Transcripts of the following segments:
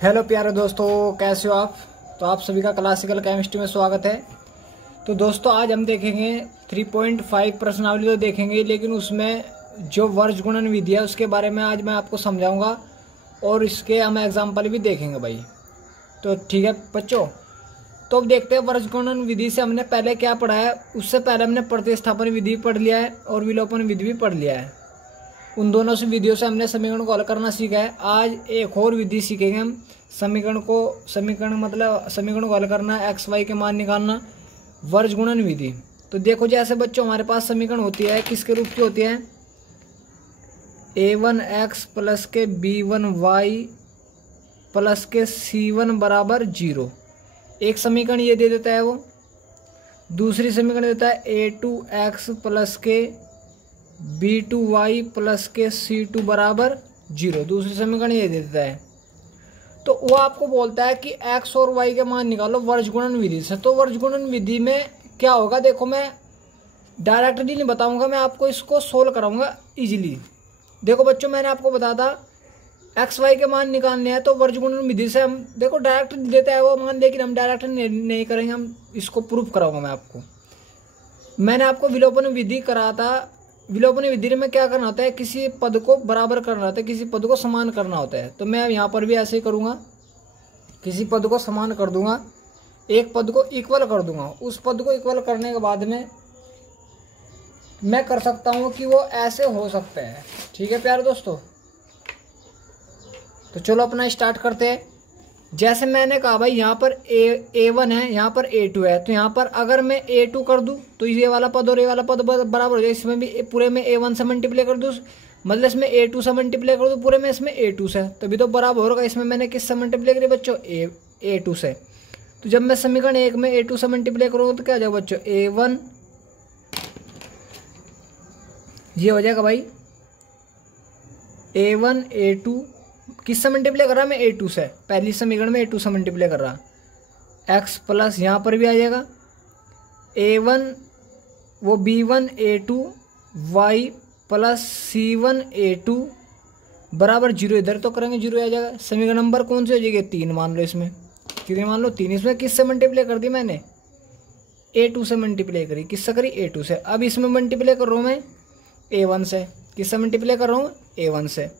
Hello प्यारे दोस्तों, कैसे हो आप। तो आप सभी का क्लासिकल केमिस्ट्री में स्वागत है। तो दोस्तों आज हम देखेंगे 3.5 प्रश्नावली तो देखेंगे, लेकिन उसमें जो वर्ज गुणन विधि है उसके बारे में आज मैं आपको समझाऊंगा और इसके हम एग्जाम्पल भी देखेंगे भाई। तो ठीक है बच्चों, तो अब देखते हैं वर्ज गुणन विधि से हमने पहले क्या पढ़ा है। उससे पहले हमने प्रतिस्थापन विधि पढ़ लिया है और विलोपन विधि भी पढ़ लिया है। उन दोनों से विधियों से हमने समीकरण को हल करना सीखा है। आज एक और विधि सीखेंगे हम समीकरण को हल करना, एक्स वाई के मान निकालना, वर्ज गुणन विधि। तो देखो जैसे बच्चों हमारे पास समीकरण होती है, किसके रूप की होती है, a1x प्लस के b1y प्लस के c1 बराबर 0। एक समीकरण ये दे देता है वो। दूसरी समीकरण देता है a2x प्लस के b2y प्लस के c2 बराबर 0। दूसरी समीकरण ये देता है। तो वो आपको बोलता है कि x और y के मान निकालो वर्ज गुणन विधि से। तो वर्ज गुणन विधि में क्या होगा, देखो मैं डायरेक्टली नहीं बताऊंगा, मैं आपको इसको सोल्व कराऊंगा इजीली। देखो बच्चों मैंने आपको बताया था एक्स वाई के मान निकालने हैं, तो वर्ज गुणन विधि से हम देखो डायरेक्ट देता है वो मान, लेकिन हम डायरेक्ट नहीं करेंगे, हम इसको प्रूफ कराऊंगा मैं आपको। मैंने आपको विलोपन विधि करा था। विलोपन विधि में क्या करना होता है, किसी पद को बराबर करना होता है, किसी पद को समान करना होता है। तो मैं यहाँ पर भी ऐसे ही करूँगा, किसी पद को समान कर दूंगा, एक पद को इक्वल कर दूंगा। उस पद को इक्वल करने के बाद में मैं कर सकता हूँ कि वो ऐसे हो सकते हैं। ठीक है प्यारे दोस्तों, तो चलो अपना स्टार्ट करते हैं। जैसे मैंने कहा भाई यहाँ पर a1 है, यहाँ पर a2 है, तो यहाँ पर अगर मैं a2 कर दूँ तो ये वाला पद और ये वाला पद बराबर हो जाए। इसमें भी पूरे में a1 से मल्टीप्लाई कर दूँ, मतलब इसमें a2 से मल्टीप्लाई कर दूँ, पूरे में इसमें a2 से, तभी तो बराबर होगा। इसमें मैंने किससे मल्टीप्लाई करी बच्चों, a2 से। तो जब मैं समीकरण 1 में a2 से मल्टीप्लाई करूँगा तो क्या हो जाएगा बच्चों, a1 ये हो जाएगा भाई a1 a2 किससे मल्टीप्लाई कर रहा मैं, a2 से। पहली समीकरण में a2 से मल्टीप्लाई कर रहा, x प्लस यहाँ पर भी आ जाएगा a1 वो b1 a2 y plus c1 a2 बराबर 0। इधर तो करेंगे 0 आ जाएगा। समीकरण नंबर कौन सी हो जाएगी, 3 मान लो। इसमें कितनी मान लो, 3। इसमें किससे मल्टीप्लाई कर दी मैंने, a2 से मल्टीप्लाई करी। किससे करी, a2 से। अब इसमें मल्टीप्लाई कर रहा हूँ मैं a1 से। किससे मल्टीप्लाई कर रहा हूँ, a1 से।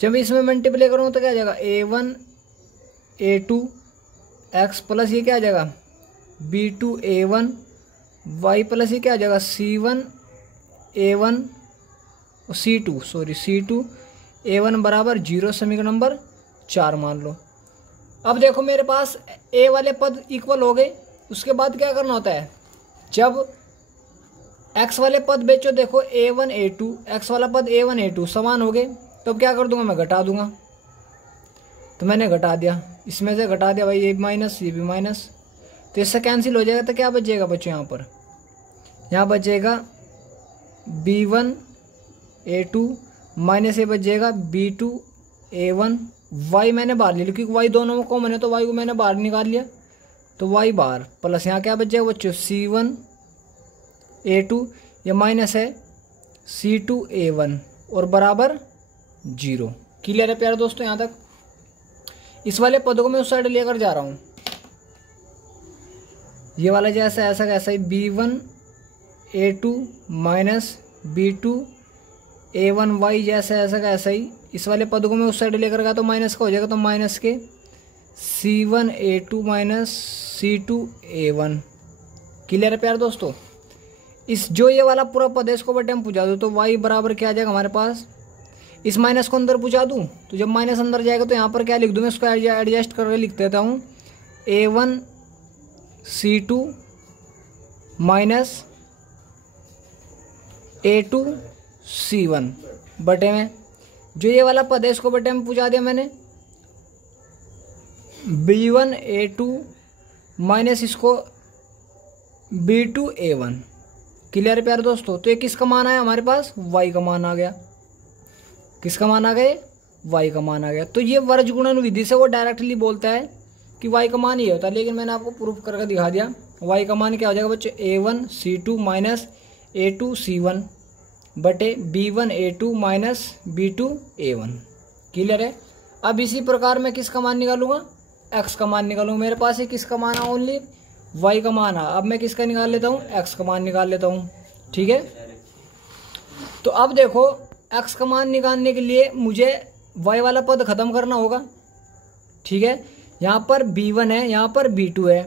जब इसमें मल्टीप्लाई करूँगा तो क्या आ जाएगा, a1 a2 x प्लस ये क्या आ जाएगा b2 a1 y प्लस ये क्या आ जाएगा c1 a1 c2 a1 बराबर 0। समीकरण नंबर 4 मान लो। अब देखो मेरे पास a वाले पद इक्वल हो गए। उसके बाद क्या करना होता है, जब x वाले पद बेचो, देखो a1 a2 x वाला पद a1 a2 समान हो गए, तो अब क्या कर दूंगा मैं, घटा दूंगा। तो मैंने घटा दिया, इसमें से घटा दिया भाई, ये माइनस ये भी माइनस, तो इससे कैंसिल हो जाएगा। तो क्या बचेगा बच्चों, यहाँ बचेगा b1 a2 माइनस ये बच जाएगा b2 a1 y मैंने बाहर ले लिया क्योंकि y दोनों में कॉमन है, तो y को मैंने बाहर निकाल लिया, तो y बाहर प्लस यहाँ क्या बच जाएगा बच्चों, c1 a2 ये माइनस है c2 a1 और बराबर 0। क्लियर है प्यारे दोस्तों यहाँ तक। इस वाले पदों को मैं उस साइड लेकर जा रहा हूँ। ये वाला जैसा ऐसा कैसा ही b1 a2 minus b2 a1 y जैसा ऐसा कैसा ही, इस वाले पदों को मैं उस साइड लेकर गया तो माइनस का हो जाएगा, तो माइनस के c1 a2 minus c2 a1। Clear है प्यारे दोस्तों। इस जो ये वाला पूरा पद है इसको बटे हम पूछा दो, तो y बराबर क्या आ जाएगा हमारे पास, इस माइनस को अंदर पूछा दूँ, तो जब माइनस अंदर जाएगा तो यहाँ पर क्या लिख दूँ मैं, इसको एडजस्ट करके लिख देता हूँ a1 c2 minus a2 c1 बटे में जो ये वाला पद है इसको बटे में पूछा दिया मैंने b1 a2 माइनस इसको b2 a1। क्लियर है प्यारे दोस्तों। तो ये किसका मान आया हमारे पास, y का मान आ गया। किसका मान आ गया, y का मान आ गया। तो ये वर्ज गुणन विधि से वो डायरेक्टली बोलता है कि y का मान ये होता है, लेकिन मैंने आपको प्रूफ करके दिखा दिया। y का मान क्या हो जाएगा बच्चे, a1 c2 minus a2 c1 बटे b1 a2 minus b2 a1। Clear है। अब इसी प्रकार मैं किसका मान निकालूंगा, एक्स का मान निकालूंगा। मेरे पास ही किसका मान है, ओनली वाई का मान है। अब मैं किसका निकाल लेता हूँ, एक्स का मान निकाल लेता हूँ। ठीक है, तो अब देखो एक्स का मान निकालने के लिए मुझे वाई वाला पद खत्म करना होगा। ठीक है, यहाँ पर b1 है, यहाँ पर b2 है।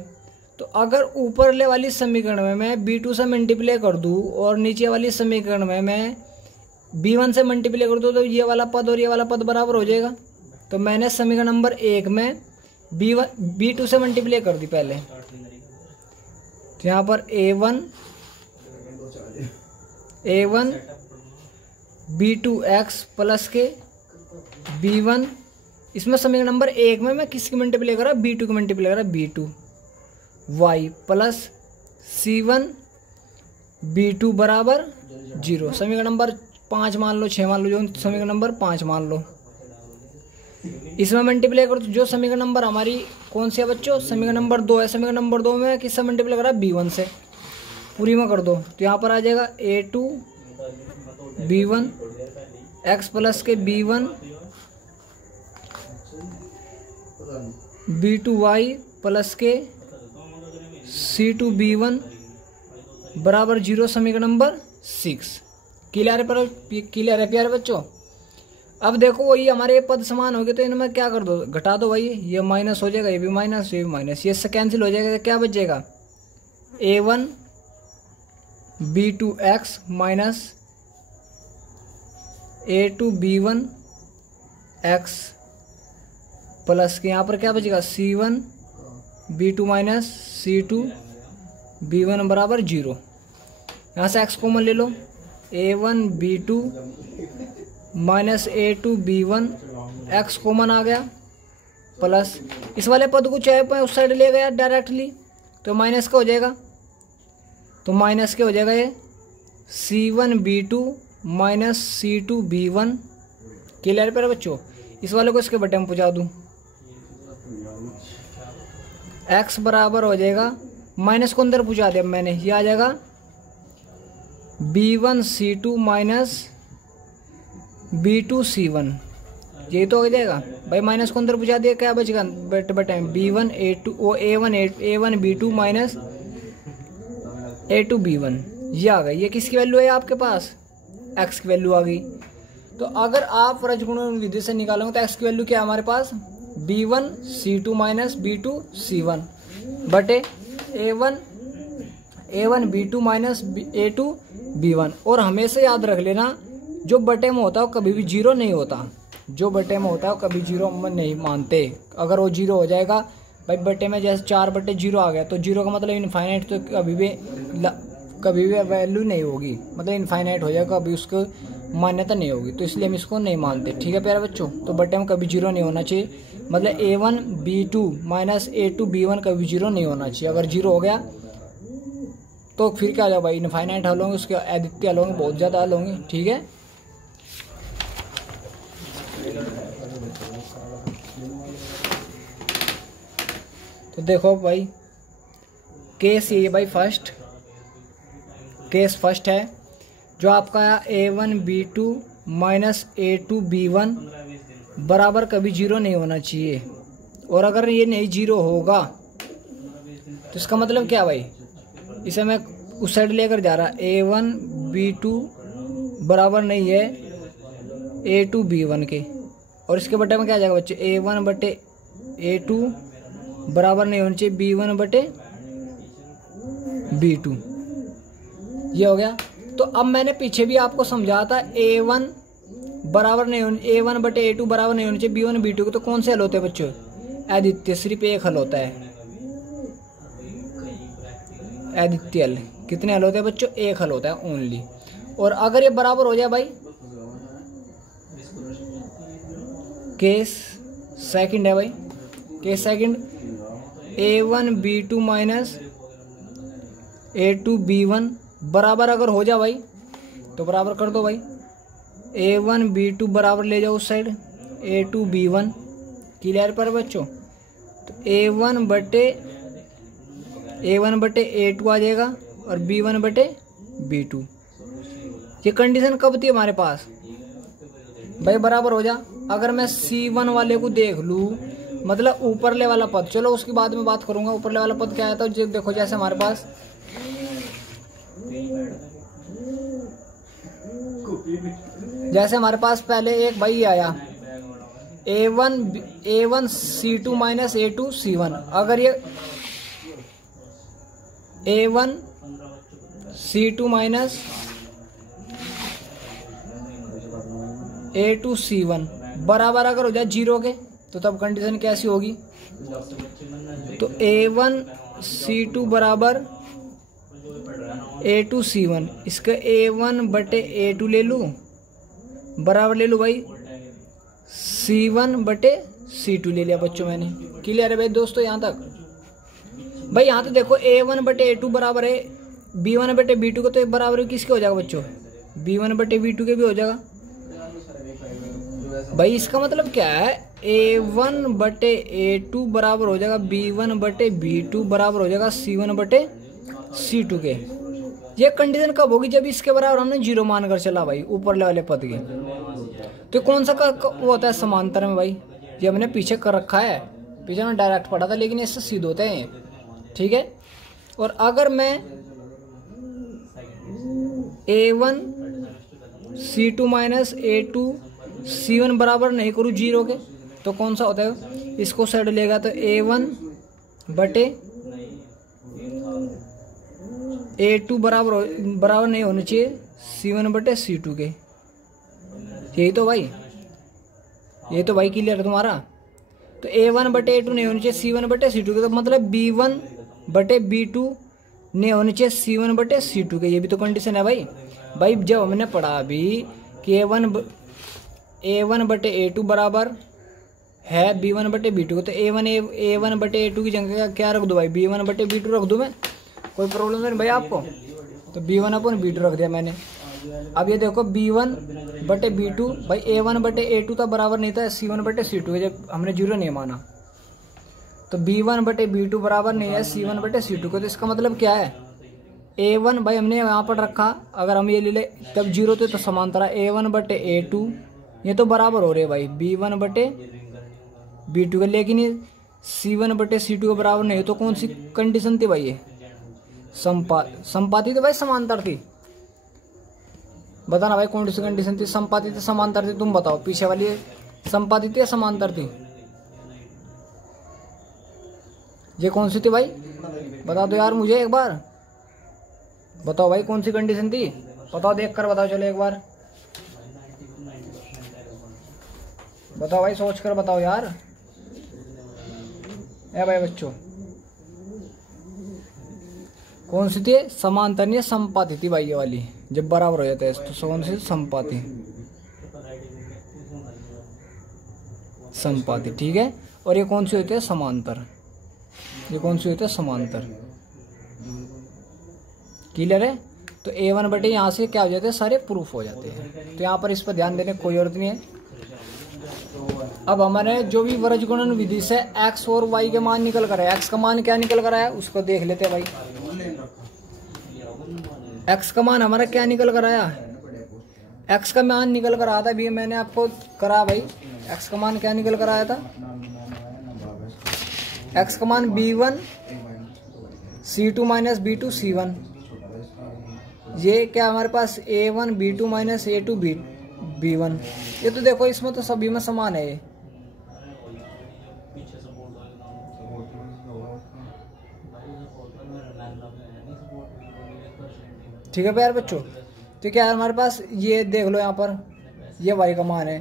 तो अगर ऊपरले वाली समीकरण में मैं b2 से मल्टीप्लाई कर दूँ और नीचे वाली समीकरण में मैं b1 से मल्टीप्लाई कर दूँ तो ये वाला पद और ये वाला पद बराबर हो जाएगा। तो मैंने समीकरण नंबर 1 में b2 से मल्टीप्लाई कर दी पहले। तो यहाँ पर a1 b2x प्लस के b1, इसमें समीकरण नंबर 1 में मैं किसकी मल्टीप्लाई करा, b2 की मल्टीप्लाई करा, b2 y plus c1 b2 बराबर 0। समीकरण नंबर 5 मान लो, 6 मान लो, जो समीकरण नंबर 5 मान लो। इसमें मल्टीप्लाई करो तो जो समीकरण नंबर हमारी कौन सी है बच्चों, समीकरण नंबर 2 है। समीकरण नंबर 2 में किससे मल्टीप्लाई करा, b1 से, पूरी में कर दो। तो यहाँ पर आ जाएगा a2 b1 x प्लस के b1 b2 y प्लस के c2 b1 बराबर 0। समीकरण नंबर 6। क्लियर है प्यारे बच्चों। अब देखो वही हमारे पद समान हो गए, तो इनमें क्या कर दो, घटा दो भाई, ये माइनस हो जाएगा, ये भी माइनस, ये भी माइनस, ये से कैंसिल हो जाएगा। तो क्या बच जाएगा, a1 b2x minus a2 b1 x plus के यहाँ पर क्या बचेगा, c1 b2 minus c2 b1 बराबर 0। यहाँ से x कॉमन ले लो, a1 b2 minus a2 b1 x common आ गया, प्लस इस वाले पद को चाहे मैं उस साइड ले गया डायरेक्टली तो माइनस का हो जाएगा। तो माइनस के हो जाएगा ये c1 b2 minus c2 b1। Clear पे बच्चों। इस वाले को इसके बटे में पहुँचा दूँ, x बराबर हो जाएगा, माइनस को अंदर पहुँचा दिया मैंने, ये आ जाएगा b1 c2 minus b2 c1। ये तो हो जाएगा भाई, माइनस को अंदर पहुँचा दिया, क्या बचेगा बटे b1 a2 ओ a1 b2 minus a2 b1। ये आ गई, ये किसकी वैल्यू है आपके पास, x की वैल्यू आ गई। तो अगर आप रजगुणन विधि से निकालोगे तो x की वैल्यू क्या है हमारे पास, b1 c2 minus b2 c1 बटे a1 b2 minus a2 b1। और हमेशा याद रख लेना, जो बटे में होता है वो कभी भी 0 नहीं होता, जो बटे में होता है वो कभी 0 में नहीं मानते। अगर वो 0 हो जाएगा भाई, बटे में जैसे 4/0 आ गया तो 0 का मतलब इनफाइनाइट, तो कभी भी वैल्यू नहीं होगी, मतलब इनफाइनाइट हो जाएगा, कभी उसको मान्यता नहीं होगी। तो इसलिए हम इसको नहीं मानते। ठीक है प्यारे बच्चों, तो बटे में कभी 0 नहीं होना चाहिए, मतलब a1 b2 minus a2 b1 कभी 0 नहीं होना चाहिए। अगर 0 हो गया तो फिर क्या हो जाएगा भाई, इनफाइनाइट हल होंगे, उसके अद्वितीय हल होंगे, बहुत ज़्यादा हल होंगे। ठीक है, तो देखो भाई केस ये भाई केस फर्स्ट है, जो आपका a1 b2 minus a2 b1 बराबर कभी 0 नहीं होना चाहिए। और अगर ये नहीं 0 होगा तो इसका मतलब क्या भाई, इसे मैं उस साइड लेकर जा रहा, a1 b2 बराबर नहीं है a2 b1 के, और इसके बटे में क्या आ जाएगा बच्चे, a1 बटे a2 बराबर नहीं होना चाहिए b1 बटे b2। ये हो गया। तो अब मैंने पीछे भी आपको समझाया था, a1 बराबर नहीं होना, a1 बटे a2 बराबर नहीं होना चाहिए b1 b2 के। तो कौन से हल होते हैं बच्चों, अद्वितीय, सिर्फ एक हल होता है अद्वितीय हल। कितने हल होते हैं बच्चों, एक हल होता है ओनली। और अगर ये बराबर हो जाए भाई, केस सेकंड है भाई, case second, a1 b2 minus a2 b1 बराबर अगर हो जाए भाई, तो बराबर कर दो भाई, a1 b2 बराबर ले जाओ उस साइड a2 b1। क्लियर पर बच्चों। तो a1 बटे a2 आ जाएगा और b1 बटे b2। ये कंडीशन कब थी हमारे पास भाई, बराबर हो जा, अगर मैं C1 वाले को देख लूँ, मतलब ऊपरले वाला पद, चलो उसकी बाद में बात करूंगा। ऊपरले वाला पद क्या आया था, देखो जैसे हमारे पास पहले एक भाई आया A1 C2 minus A2 C1। अगर ये A1 C2 minus A2 C1 बराबर अगर हो जाए 0 के, तो तब कंडीशन कैसी होगी, तो A1 C2 बराबर A2 C1, इसका A1 बटे A2 ले लूँ, बराबर ले लूँ भाई C1 बटे C2 ले लिया बच्चों मैंने। क्लियर है भाई दोस्तों यहाँ तक? भाई यहाँ तो देखो A1 बटे A2 बराबर है B1 बटे B2 को, तो बराबर है किसके हो जाएगा बच्चों, B1 बटे B2 के भी हो जाएगा। भाई इसका मतलब क्या है, A1 बटे A2 बराबर हो जाएगा B1 बटे B2 बराबर हो जाएगा C1 बटे C2 के। ये कंडीशन कब होगी, जब इसके बराबर हमने 0 मानकर चला भाई ऊपर वाले पद के। तो कौन सा वो होता है समांतर में भाई, ये हमने पीछे कर रखा है, पीछे में डायरेक्ट पढ़ा था, लेकिन इससे सीधे होते हैं, ठीक है। और अगर मैं A1 C2 minus A2 C1 बराबर नहीं करूँ 0 के, तो कौन सा होता है, इसको साइड लेगा तो A1 बटे A2 बराबर नहीं होना चाहिए C1 बटे C2 के। यही तो भाई, ये तो भाई क्लियर है तुम्हारा। तो A1 बटे A2 नहीं होनी चाहिए C1 बटे C2 के, तो मतलब B1 बटे B2 नहीं होनी चाहिए C1 बटे C2 के। ये भी तो कंडीशन है भाई जब हमने पढ़ा अभी कि A1 बटे A2 बराबर है B1 बटे B2 को, तो A1 बटे A2 की जगह क्या रख दो भाई, B1 बटे B2 रख दूँ मैं, कोई प्रॉब्लम नहीं भाई आपको। तो B1 अपन B2 रख दिया मैंने। अब ये देखो B1 बटे B2, भाई A1 बटे A2 था बराबर नहीं था C1 बटे C2 जब हमने 0 नहीं माना, तो B1 बटे B2 बराबर नहीं है C1 बटे C2 को। तो इसका मतलब क्या है, A1 भाई हमने यहाँ पर रखा, अगर हम ये ले ले तब 0 थे तो समांतर A1 बटे A2, ये तो बराबर हो रहे भाई B1 बटे B2 के, लेकिन ये C1 बटे C2 के बराबर नहीं, तो कौन सी कंडीशन थी भाई, ये संपाती थी भाई, समांतर थी। बताना भाई कौन सी कंडीशन थी, संपाती थी समांतर थी, तुम बताओ। पीछे वाली संपाती थी या समांतर थी, ये कौन सी थी भाई, बता दो यार मुझे एक बार, बताओ भाई कौन सी कंडीशन थी, बताओ देख कर बताओ, चलो एक बार बताओ भाई, सोच कर बताओ यार। ए भाई बच्चों कौन सी थी, समांतर नहीं संपाती थी भाई, ये वाली जब बराबर हो जाता है तो कौन सी, संपाती, ठीक है। और ये कौन सी होती है, समांतर, ये कौन सी होती है, समांतर। क्लियर है? तो A1 बटे यहाँ से क्या हो जाते हैं, सारे प्रूफ हो जाते हैं। तो यहाँ पर इस पर ध्यान देने की कोई जरूरत नहीं है। अब हमारे जो भी वज्रगुणन विधि से x और y के मान निकल कर आया, x का मान क्या निकल कर आया उसको देख लेते हैं भाई। x का मान हमारा क्या निकल कर आया, x का मान निकल कर आया था, अभी मैंने आपको करा भाई, x का मान क्या निकल कर आया था, x का मान B1 C2 minus B2 C1, ये क्या हमारे पास A1 B2 minus A2 B1, ये तो देखो इसमें तो सभी में समान है ये, ठीक है प्यार बच्चों। तो क्या है हमारे पास, ये देख लो यहाँ पर ये y का मान है,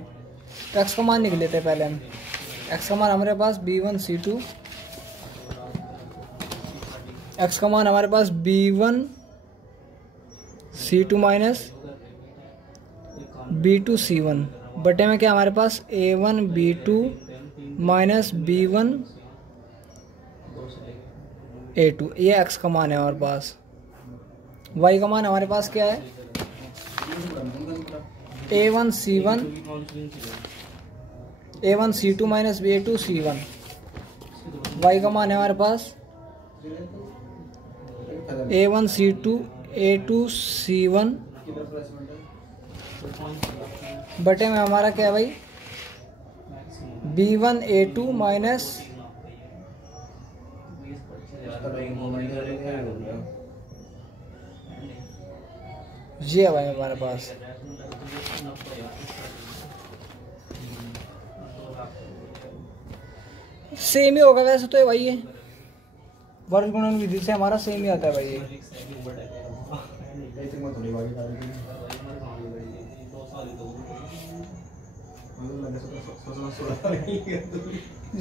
तो x का मान निकल लेते हैं पहले हम। x का मान हमारे पास B1 C2, x का मान हमारे पास B1 C2 minus B2 C1 बटे में क्या हमारे पास A1 B2 minus B1 A2, ये x का मान है हमारे पास। y का मान हमारे पास क्या है, A1 C2 minus A2 C1, y का मान है हमारे पास A1 C2 A2 C1 बटे में हमारा क्या है भाई B1 A2 माइनस ये है भाई हमारे पास। सेम ही होगा वैसे तो भाई, ये वर्ग गुणन विधि से हमारा सेम ही आता है भाई ये।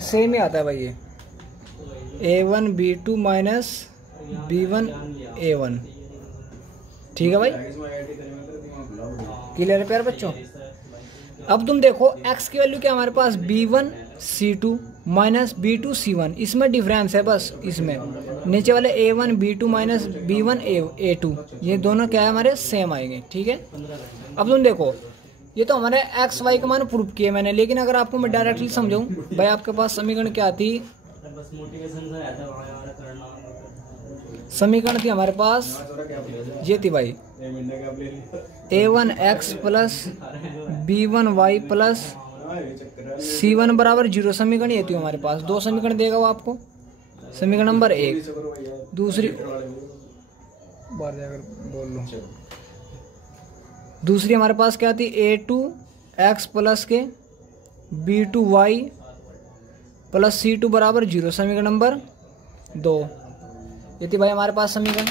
सेम ही आता है भाई ये। A1 B2 minus B1 A1। ठीक है भाई, क्लियर है प्यारे बच्चों। अब तुम देखो x की वैल्यू क्या हमारे पास B1 C2 minus B2 C1, इसमें डिफरेंस है बस। इसमें नीचे वाले A1 B2 minus B1 A2 ये दोनों क्या है हमारे सेम आएंगे। ठीक है, अब तुम देखो ये तो हमारे एक्स वाई का मान प्रूव किए मैंने, लेकिन अगर आपको मैं डायरेक्टली समझाऊं भाई, आपके पास समीकरण क्या थी, समीकरण थी हमारे पास ये थी भाई, A1x plus B1y plus C1 बराबर 0। समीकरण ये थी हमारे पास। दो समीकरण देगा वो आपको, समीकरण नंबर 1, दूसरी बार जाकर बोल लो। दूसरी हमारे पास क्या थी, A2x प्लस के B2y प्लस C2 बराबर 0। समीकरण नंबर 2 ये थी भाई हमारे पास समीकरण।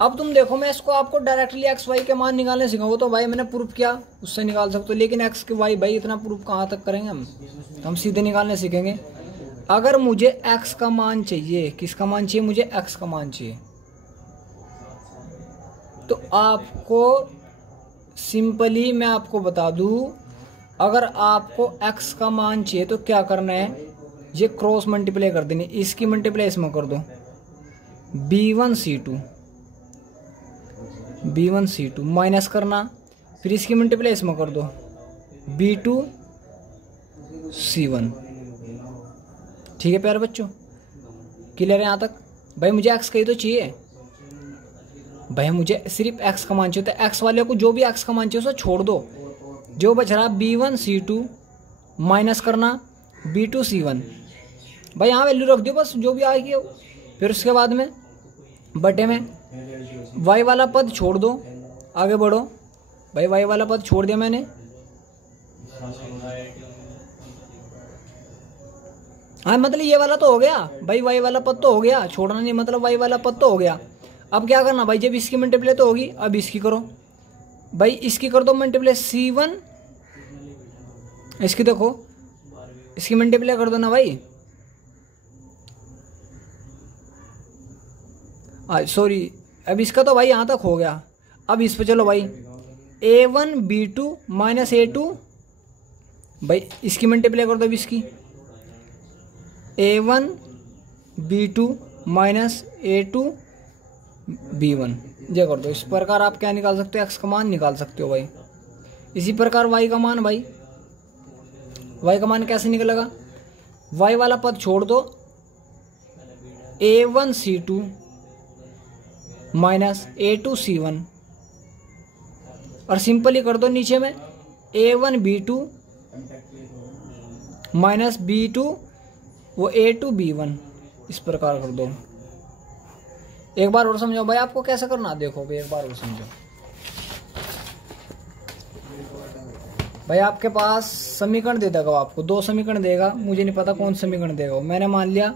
अब तुम देखो मैं इसको आपको डायरेक्टली एक्स वाई के मान निकालने सीखा, वो तो भाई मैंने प्रूफ किया उससे निकाल सकते हो, लेकिन एक्स के वाई भाई इतना प्रूफ कहाँ तक करेंगे हम सीधे निकालने सीखेंगे। अगर मुझे एक्स का मान चाहिए, किसका मान चाहिए, मुझे एक्स का मान चाहिए, तो आपको सिंपली मैं आपको बता दूं, अगर आपको एक्स का मान चाहिए तो क्या करना है, ये क्रॉस मल्टीप्लाई कर देनी, इसकी मल्टीप्लाई इसमें कर दो, B1 C2 माइनस करना, फिर इसकी मल्टीप्लाई इसमें कर दो, B2 C1। ठीक है प्यारे बच्चों, क्लियर है यहाँ तक भाई। मुझे एक्स का ही तो चाहिए भाई, मुझे सिर्फ एक्स का मान चाहिए, तो एक्स वाले को जो भी एक्स का मान चाहिए उसे छोड़ दो, जो बच रहा B1 C2 माइनस करना B2 C1 भाई, यहाँ वैल्यू रख दो बस जो भी आएगी। फिर उसके बाद में बटे में y वाला पद छोड़ दो, आगे बढ़ो भाई, y वाला पद छोड़ दिया मैंने, हाँ मतलब ये वाला तो हो गया भाई, y वाला पद तो हो गया, छोड़ना नहीं मतलब y वाला पद तो हो गया। अब क्या करना भाई, जब इसकी मल्टीप्लाई तो होगी, अब इसकी करो भाई, इसकी कर दो मल्टीप्लाई C1, इसकी देखो इसकी मल्टीप्लाई कर दो ना भाई, सॉरी अब इसका तो भाई यहाँ तक हो गया। अब इस पे चलो भाई, A1 B2 माइनस A2 भाई, इसकी मल्टीप्लाई कर दो अब इसकी, A1 B2 minus A2 B1 ये कर दो। इस प्रकार आप क्या निकाल सकते हो, एक्स का मान निकाल सकते हो भाई। इसी प्रकार वाई का मान भाई, वाई का मान कैसे निकलेगा, वाई वाला पद छोड़ दो, A1 C2 minus A2 C1 और सिंपल ही कर दो नीचे में A1 B2 माइनस B2 वो A2 B1, इस प्रकार कर दो। एक बार और समझो भाई, आपको कैसे करना देखो भाई, एक बार और समझो भाई। आपके पास समीकरण दे देगा, आपको दो समीकरण देगा, मुझे नहीं पता कौन समीकरण देगा। मैंने मान लिया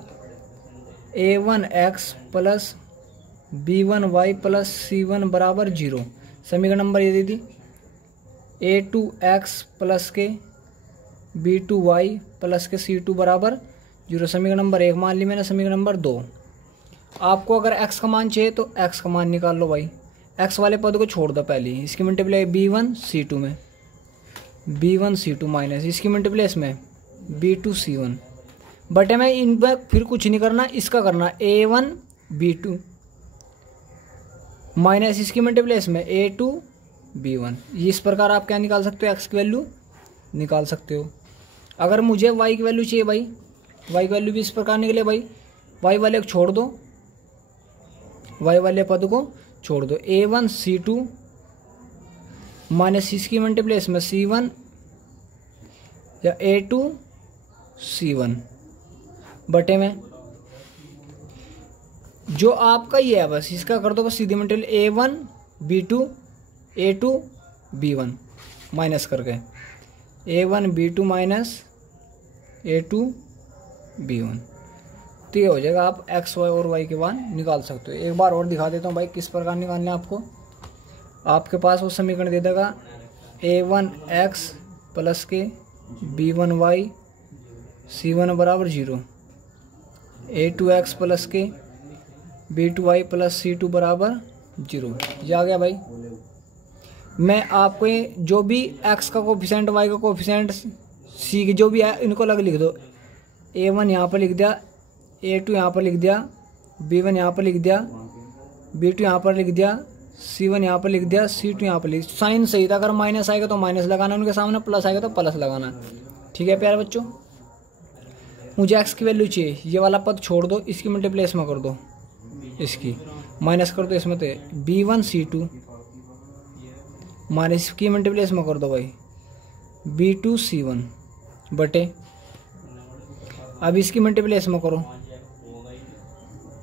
A1x plus B1y plus C1 बराबर 0। समीकरण नंबर ये दे दी, A2x प्लस के B2y प्लस के C2 बराबर 0। समीकरण नंबर 1 मान ली मैंने। समीकरण नंबर 2, आपको अगर x का मान चाहिए तो x का मान निकाल लो भाई, x वाले पद को छोड़ दो पहले, इसकी मल्टीप्लाई B1 C2 में, B1 C2 माइनस इसकी मल्टीप्लाई इसमें B2 C1 बटे में, इन पर फिर कुछ नहीं करना, इसका करना A1 B2 माइनस इसकी मल्टीप्लाई इसमें A2 B1। इस प्रकार आप क्या निकाल सकते हो, एक्स की वैल्यू निकाल सकते हो। अगर मुझे वाई की वैल्यू चाहिए भाई, वाई की वैल्यू भी इस प्रकार निकले भाई, वाई वाले को छोड़ दो, वाई वाले पद को छोड़ दो, A1 C2 माइनस इसकी मल्टीप्लाई इसमें C1 या A2 C1 बटे में जो आपका ये है बस इसका कर दो बस सीधी multiple A1 B2 A2 B1 minus करके A1 B2 minus A2 B1। तो ये हो जाएगा, आप एक्स वाई और वाई के मान निकाल सकते हो। एक बार और दिखा देता हूँ भाई किस प्रकार निकालना है आपको। आपके पास वो समीकरण दे देगा A1x प्लस के B1y C1 बराबर 0, A2x प्लस के B2y प्लस C2 बराबर 0। ये आ गया भाई। मैं आपको जो भी x का कोफिशिएंट y का कोफिशिएंट c के जो भी है इनको अलग लिख दो। A1 यहाँ पर लिख दिया, A2 यहाँ पर लिख दिया, B1 यहाँ पर लिख दिया, B2 यहाँ पर लिख दिया, C1 यहाँ पर लिख दिया, C2 यहाँ पर लिख। साइन सही था, अगर माइनस आएगा तो माइनस लगाना उनके सामने, प्लस आएगा तो प्लस लगाना। ठीक है प्यारे बच्चों, मुझे x की वैल्यू चाहिए। ये वाला पद छोड़ दो, इसकी मल्टीप्लेस में कर दो, इसकी माइनस कर दो इसमें, तो B1 C2 माइनस की मल्टीप्लेस में कर दो भाई B2 C1 बटे, अब इसकी मल्टीप्लेस में करो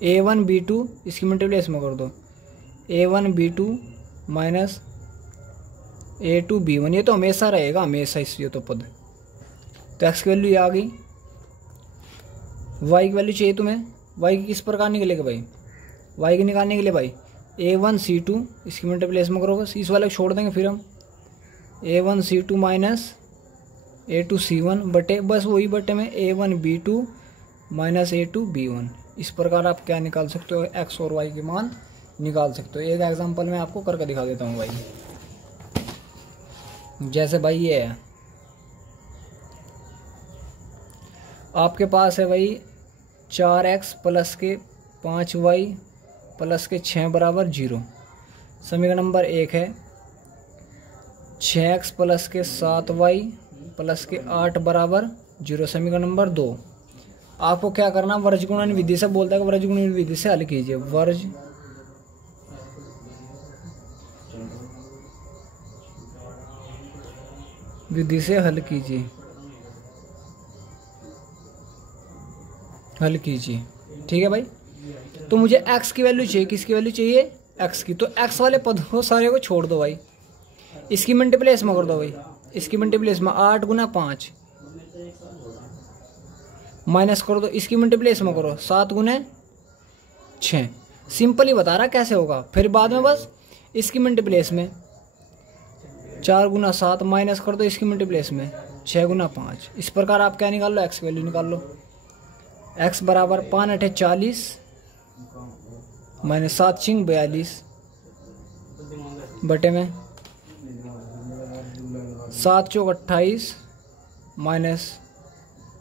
A1 B2, इसकी मल्टीप्लेस में कर दो A1 B2 minus A2 B1। ये तो हमेशा रहेगा, हमेशा इसलिए तो पद। तो x की वैल्यू ये आ गई। y की वैल्यू चाहिए तुम्हें, y की किस प्रकार निकलेगा भाई, y की निकालने के लिए भाई A1 C2 इसकी मल्टीप्लेस में करो बस, इस वाले को छोड़ देंगे फिर हम A1 C2 minus A2 C1 बटे, बस वही बटे में A1 B2 minus A2 B1। इस प्रकार आप क्या निकाल सकते हो, x और y के मान निकाल सकते हो। एक एग्जांपल मैं आपको करके दिखा देता हूँ भाई। जैसे भाई ये है, आपके पास है भाई 4x प्लस के 5y प्लस के 6 बराबर 0। समीकरण नंबर 1 है 6x प्लस के 7y प्लस के 8 बराबर 0। समीकरण नंबर 2, आपको क्या करना, वर्ज गुणन विधि से बोलता है, वर्ज गुणन विधि से हल कीजिए। वर्ज विधि से हल कीजिए, हल कीजिए। ठीक है भाई, तो मुझे x की वैल्यू चाहिए, किसकी वैल्यू चाहिए, x की। तो x वाले पद को सारे को छोड़ दो भाई, इसकी मल्टीप्लेस में कर दो भाई, इसकी मल्टीप्लेस में 8 गुना 5 माइनस कर दो, इसकी मल्टीप्लेस में करो 7 गुना 6। सिंपल ही बता रहा कैसे होगा, फिर बाद में बस इसकी मल्टीप्लेस में 4 गुना 7 माइनस कर दो, इसकी मल्टीप्लेस में 6 गुना 5। इस प्रकार आप क्या निकाल लो, x वैल्यू निकाल लो। x बराबर 5 8 40 माइनस 7 6 42 बटे में 7 चौक 28 माइनस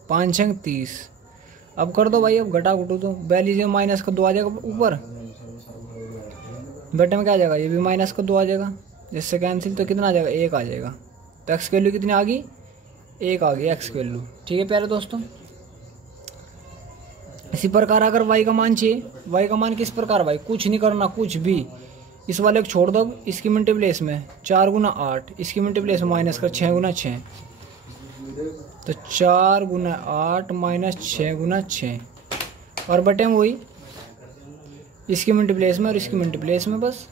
5 6 30। अब कर दो भाई, अब घटा घटू दो, 42 में माइनस का 2 आ जाएगा ऊपर, बटे में क्या आ जाएगा, ये भी माइनस का 2 आ जाएगा, जिससे कैंसिल, तो कितना आ जाएगा, 1 आ जाएगा। तो x की वैल्यू कितनी आ गई, 1 आ गई x की वैल्यू। ठीक है प्यारे दोस्तों, इसी प्रकार अगर y का मान चाहिए, y का मान किस प्रकार भाई, कुछ नहीं करना, कुछ भी, इस वाले को छोड़ दो, इसकी मल्टीप्लेस में 4 गुना 8, इसकी मल्टीप्लेस में माइनस कर 6 गुना 6, तो 4 गुना 8 माइनस 6 गुना 6, और बटे में वही इसकी मल्टीप्लेस में और इसकी मल्टीप्लेस में बस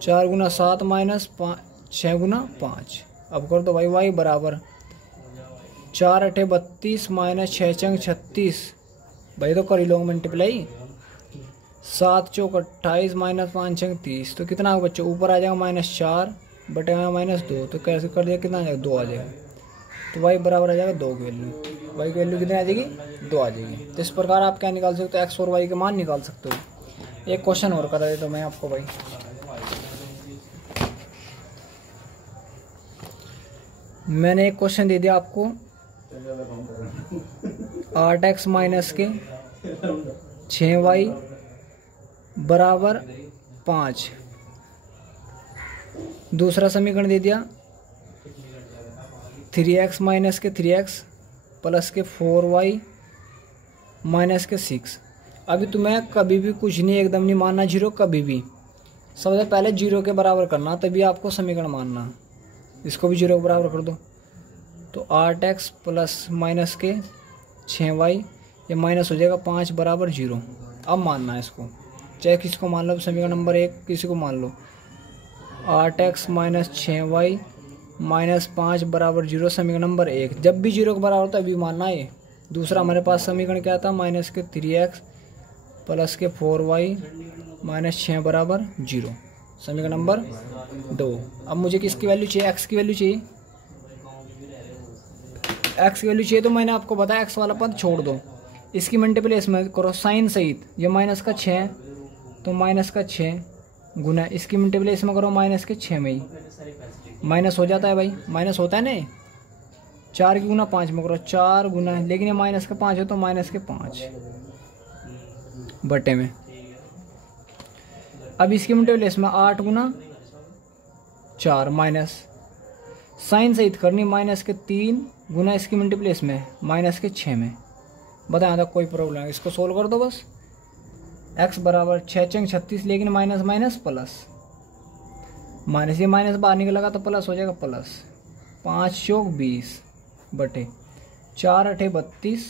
4 गुना 7 माइनस 6 गुना 5। अब कर दो भाई y बराबर 4 8 32 माइनस 6 चंग 36, भाई तो कर ही लो मल्टीप्लाई, 7 चौक 28 माइनस 5 चंग 30, तो कितना होगा बच्चों, ऊपर आ जाएगा -4 बटे में -2, तो कैसे कर दिया, कितना आ जाएगा, 2 आ जाएगा। तो y बराबर आ जाएगा 2 की वैल्यू, y की वैल्यू कितनी आ जाएगी, 2 आ जाएगी। तो इस प्रकार आप क्या निकाल सकते हो, x और y के मान निकाल सकते हो। एक क्वेश्चन और करा देता हूँ मैं आपको भाई। मैंने एक क्वेश्चन दे दिया आपको 8x माइनस के 6y बराबर 5। दूसरा समीकरण दे दिया 3x माइनस के 3x प्लस के 4y माइनस के 6। अभी तुम्हें कभी भी कुछ नहीं, एकदम नहीं मानना जीरो, कभी भी सबसे पहले जीरो के बराबर करना, तभी आपको समीकरण मानना। इसको भी जीरो के बराबर कर दो, तो 8x प्लस माइनस के 6y, ये माइनस हो जाएगा 5 बराबर 0। अब मानना है इसको, चाहे किसको मान लो, समीकरण नंबर 1 किसी को मान लो। 8x माइनस 6y माइनस 5 बराबर 0 समीकरण नंबर 1। जब भी 0 के बराबर होता है अभी मानना है। दूसरा हमारे पास समीकरण क्या था, माइनस के 3x प्लस के 4y माइनस 6 बराबर 0 समीकरण नंबर 2। अब मुझे किसकी वैल्यू चाहिए, x की वैल्यू चाहिए। x की वैल्यू चाहिए तो मैंने आपको बताया x वाला पद छोड़ दो, इसकी मल्टीप्लाई में करो साइन सहित। ये माइनस का 6 तो माइनस का 6 गुना इसकी मल्टीप्लाई इसमें करो माइनस के 6 में ही माइनस हो जाता है भाई, माइनस होता है ना। 4 की गुना 5 में करो 4 गुना, लेकिन ये माइनस के 5 है तो माइनस के 5 बटे में। अब इसकी मल्टीप्लाई इसमें 8 गुना 4 माइनस साइन सहित करनी माइनस के 3 गुना इसकी मल्टीप्लाई इसमें माइनस के 6 में। बताया था कोई प्रॉब्लम है, इसको सोल्व कर दो बस। x बराबर 6 चंग 36, लेकिन माइनस माइनस प्लस माइनस, ये माइनस बाहर निकलेगा तो प्लस हो जाएगा प्लस। 5 चौक 20 बटे 4 अठे 32,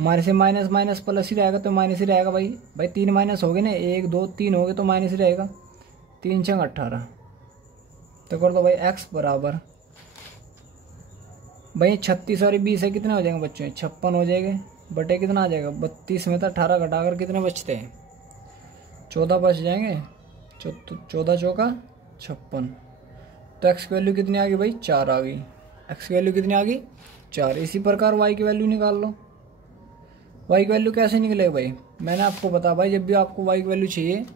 माइनस से माइनस माइनस प्लस ही रहेगा तो माइनस ही रहेगा भाई। 3 माइनस हो गए ना, 1 2 3 हो गए तो माइनस ही रहेगा। 3 चंग 18, तो कर दो भाई x बराबर भाई 36 और 20 है, कितने हो जाएंगे बच्चों, 56 हो जाएंगे बटे कितना आ जाएगा 32 में तो 18 घटाकर कितने बचते हैं 14 बच जाएंगे। 14 चौका 56, तो x की वैल्यू कितनी आ गई भाई 4 आ गई। x की वैल्यू कितनी आ गई 4। इसी प्रकार y की वैल्यू निकाल लो। y की वैल्यू कैसे निकलेगा भाई, मैंने आपको बताया भाई जब भी आपको y की वैल्यू चाहिए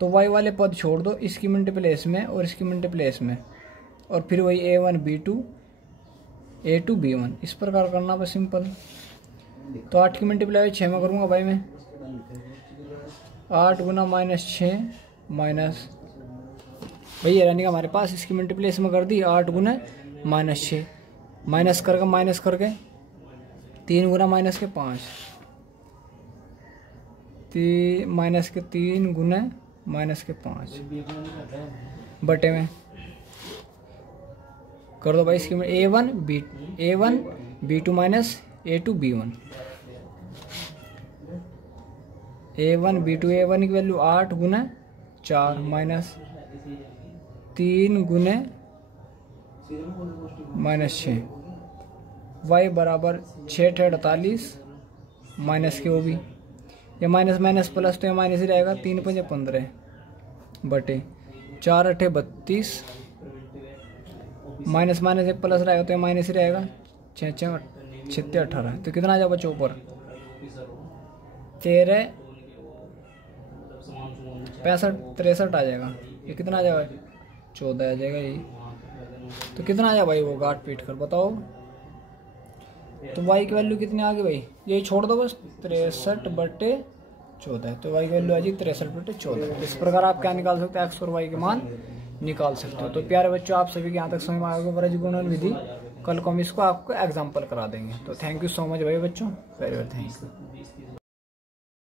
तो y वाले पद छोड़ दो, इसकी मल्टीप्लाई इसमें और इसकी मल्टीप्लाई इसमें, और फिर वही a1 b2 a2 b1, इस प्रकार करना बस सिंपल। तो 8 की मल्टीप्लाई 6 में करूँगा भाई मैं। 8 गुना माइनस 6 माइनस भाई ये रहने का हमारे पास, इसकी मल्टीप्लाई इसमें कर दी 8 गुना माइनस 6 माइनस करके 3 गुना माइनस के 5 माइनस के 3 गुना माइनस के 5 बटे में कर दो भाई। इसकी a1 b2 minus a2 b1, a1 b2 a1 की वैल्यू 8 गुना 4 माइनस 3 गुने माइनस 6, y बराबर 6 48 माइनस के वो भी, ये माइनस माइनस प्लस तो ये माइनस ही रहेगा। 3 5 15 बटे 4 8 32, माइनस माइनस एक प्लस रहेगा तो ये माइनस ही रहेगा। 6 6 6 18, तो कितना आ जाएगा बच्चों ऊपर 13 65 63 आ जाएगा। ये कितना आ जाएगा 14 आ जाएगा ये। तो कितना आ जाएगा भाई वो गांठ पीट कर बताओ। तो y की वैल्यू कितनी आ गई भाई, यही छोड़ दो बस 63 बटे 14, तो y की वैल्यू आ जाएगी 63 बटे 14। इस प्रकार आप क्या निकाल सकते हैं, x और y के मान निकाल सकते हो। तो प्यारे बच्चों आप सभी के यहाँ तक समझ में आएगा ब्रज गुणन विधि, कल को हम इसको आपको एग्जाम्पल करा देंगे। तो थैंक यू सो मच भाई बच्चों, वेरी वेरी थैंक यू।